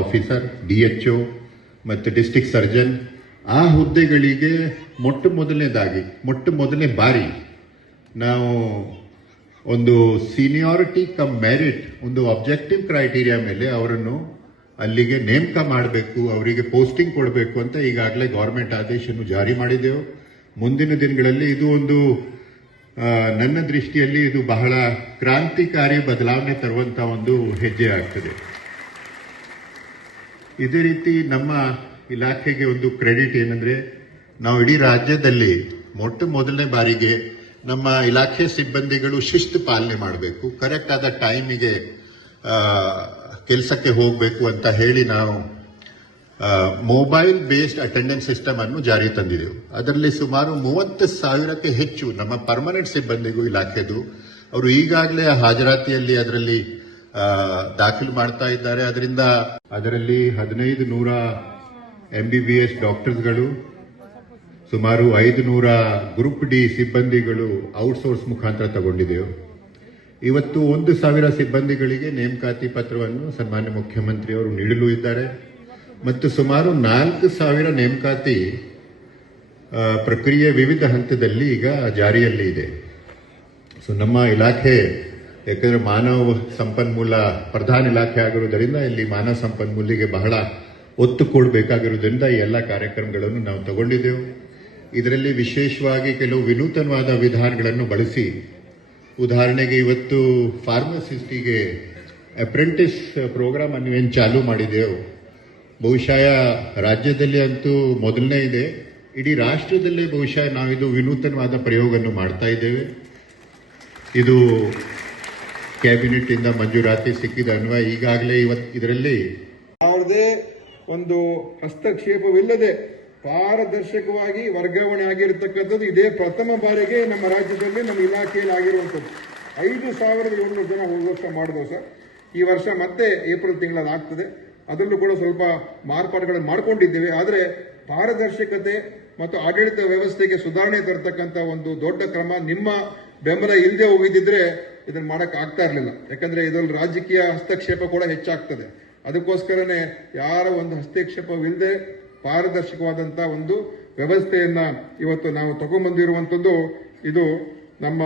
Officer, DHO ಮತ್ತು district surgeon ಆ ಹುದ್ದೆಗಳಿಗೆ ಮೊಟ್ಟ ಮೊದಲನೇ ಬಾರಿ ನಾವು ಒಂದು ಸೀನಿಯಾರಿಟಿ ಕಮ್ ಮೆರಿಟ್ ಒಂದು ಆಬ್ಜೆಕ್ಟಿವ್ ಕ್ರೈಟೀರಿಯಾ ಮೇಲೆ ಅವರನ್ನು ಅಲ್ಲಿಗೆ ನೇಮಕ ಮಾಡಬೇಕು, ಅವರಿಗೆ ಪೋಸ್ಟಿಂಗ್ ಕೊಡಬೇಕು ಅಂತ ಈಗಾಗಲೇ ಗವರ್ಮೆಂಟ್ ಆದೇಶವನ್ನು ಜಾರಿ ಮಾಡಿದೆವು. ಮುಂದಿನ ದಿನಗಳಲ್ಲಿ ಇದು ಒಂದು ನನ್ನ ದೃಷ್ಟಿಯಲ್ಲಿ ಇದು ಬಹಳ ಕ್ರಾಂತಿಕಾರಿ ಬದಲಾವಣೆ ತರುವಂತಹ ಒಂದು ಹೆಜ್ಜೆ ಆಗ್ತದೆ. ಇದೇ ರೀತಿ ನಮ್ಮ ಇಲಾಖೆಗೆ ಒಂದು ಕ್ರೆಡಿಟ್ ಏನಂದ್ರೆ, ನಾವು ಇಡೀ ರಾಜ್ಯದಲ್ಲಿ ಮೊದಲನೇ ಬಾರಿಗೆ ನಮ್ಮ ಇಲಾಖೆ ಸಿಬ್ಬಂದಿಗಳು ಶಿಸ್ತು ಪಾಲನೆ ಮಾಡಬೇಕು, ಕರೆಕ್ಟ್ ಆದ ಟೈಮಿಗೆ ಕೆಲಸಕ್ಕೆ ಹೋಗಬೇಕು ಅಂತ ಹೇಳಿ ನಾವು ಮೊಬೈಲ್ ಬೇಸ್ಡ್ ಅಟೆಂಡೆನ್ಸ್ ಸಿಸ್ಟಮ್ ಅನ್ನು ಜಾರಿ ತಂದಿದ್ದೆವು. ಅದರಲ್ಲಿ ಸುಮಾರು 30,000ಕ್ಕೆ ಹೆಚ್ಚು ನಮ್ಮ ಪರ್ಮನೆಂಟ್ ಸಿಬ್ಬಂದಿಗೂ ಇಲಾಖೆದು ಅವರು ಈಗಾಗಲೇ ಹಾಜರಾತಿಯಲ್ಲಿ ಅದರಲ್ಲಿ ದಾಖಲು ಮಾಡ್ತಾ ಇದ್ದಾರೆ. ಅದರಲ್ಲಿ 1500 MBBS ಡಾಕ್ಟರ್ಸ್ಗಳು, ಸುಮಾರು 500 ಗ್ರೂಪ್ ಡಿ ಸಿಬ್ಬಂದಿಗಳು ಔಟ್ಸೋರ್ಸ್ ಮುಖಾಂತರ ತಗೊಂಡಿದ್ದೆವು. ಇವತ್ತು 1,000 ಸಿಬ್ಬಂದಿಗಳಿಗೆ ನೇಮಕಾತಿ ಪತ್ರವನ್ನು ಸನ್ಮಾನ್ಯ ಮುಖ್ಯಮಂತ್ರಿಯವರು ನೀಡಲು ಇದ್ದಾರೆ ಮತ್ತು ಸುಮಾರು 4,000 ನೇಮಕಾತಿ ಪ್ರಕ್ರಿಯೆ ವಿವಿಧ ಹಂತದಲ್ಲಿ ಈಗ ಜಾರಿಯಲ್ಲಿ ಇದೆ. ಸೊ ನಮ್ಮ ಇಲಾಖೆ ಯಾಕಂದ್ರೆ ಮಾನವ ಸಂಪನ್ಮೂಲ ಪ್ರಧಾನ ಇಲಾಖೆ ಆಗಿರುವುದರಿಂದ ಇಲ್ಲಿ ಮಾನವ ಸಂಪನ್ಮೂಲಿಗೆ ಬಹಳ ಒತ್ತು ಕೊಡಬೇಕಾಗಿರುವುದರಿಂದ ಈ ಎಲ್ಲ ಕಾರ್ಯಕ್ರಮಗಳನ್ನು ನಾವು ತಗೊಂಡಿದ್ದೆವು. ಇದರಲ್ಲಿ ವಿಶೇಷವಾಗಿ ಕೆಲವು ವಿನೂತನವಾದ ವಿಧಾನಗಳನ್ನು ಬಳಸಿ, ಉದಾಹರಣೆಗೆ ಇವತ್ತು ಫಾರ್ಮಸಿಸ್ಟಿಗೆ ಅಪ್ರೆಂಟಿಸ್ ಪ್ರೋಗ್ರಾಮ್ ಅನ್ನು ಏನು ಚಾಲೂ ಮಾಡಿದೆವು, ಬಹುಶಃ ರಾಜ್ಯದಲ್ಲಿ ಅಂತೂ ಮೊದಲನೇ ಇದೆ, ಇಡೀ ರಾಷ್ಟ್ರದಲ್ಲೇ ಬಹುಶಃ ನಾವಿದು ವಿನೂತನವಾದ ಪ್ರಯೋಗವನ್ನು ಮಾಡ್ತಾ ಇದ್ದೇವೆ. ಇದು ಕ್ಯಾಬಿನೆಟ್ ಇಂದ ಮಂಜೂರಾತಿ ಸಿಕ್ಕಿದ ಅನ್ವಯ ಈಗಾಗಲೇ ಇದರಲ್ಲಿ ಯಾವುದೇ ಒಂದು ಹಸ್ತಕ್ಷೇಪವಿಲ್ಲದೆ ಪಾರದರ್ಶಕವಾಗಿ ವರ್ಗಾವಣೆ ಆಗಿರತಕ್ಕಂಥದ್ದು ಇದೇ ಪ್ರಥಮ ಬಾರಿಗೆ ನಮ್ಮ ರಾಜ್ಯದಲ್ಲಿ ನಮ್ಮ ಇಲಾಖೆಯಲ್ಲಿ ಆಗಿರುವಂಥದ್ದು. 5,700 ಜನ ಹೋದ ವರ್ಷ ಮಾಡಿದವು ಸರ್. ಈ ವರ್ಷ ಮತ್ತೆ ಏಪ್ರಿಲ್ ತಿಂಗಳಲ್ಲಿ ಆಗ್ತದೆ. ಅದರಲ್ಲೂ ಕೂಡ ಸ್ವಲ್ಪ ಮಾರ್ಪಾಡುಗಳನ್ನು ಮಾಡಿಕೊಂಡಿದ್ದೇವೆ. ಆದರೆ ಪಾರದರ್ಶಕತೆ ಮತ್ತು ಆಡಳಿತ ವ್ಯವಸ್ಥೆಗೆ ಸುಧಾರಣೆ ತರತಕ್ಕಂಥ ಒಂದು ದೊಡ್ಡ ಕ್ರಮ ನಿಮ್ಮ ಬೆಂಬಲ ಇಲ್ಲದೆ ಹೋಗಿದ್ದಿದ್ರೆ ಇದನ್ನು ಮಾಡಕ್ ಆಗ್ತಾ ಇರಲಿಲ್ಲ. ಯಾಕಂದ್ರೆ ಇದರಲ್ಲಿ ರಾಜಕೀಯ ಹಸ್ತಕ್ಷೇಪ ಕೂಡ ಹೆಚ್ಚಾಗ್ತದೆ. ಅದಕ್ಕೋಸ್ಕರನೇ ಯಾರ ಒಂದು ಹಸ್ತಕ್ಷೇಪವಿಲ್ಲದೆ ಪಾರದರ್ಶಕವಾದಂತಹ ಒಂದು ವ್ಯವಸ್ಥೆಯನ್ನ ಇವತ್ತು ನಾವು ತಗೊಂಡ್ಬಂದಿರುವಂತದ್ದು. ಇದು ನಮ್ಮ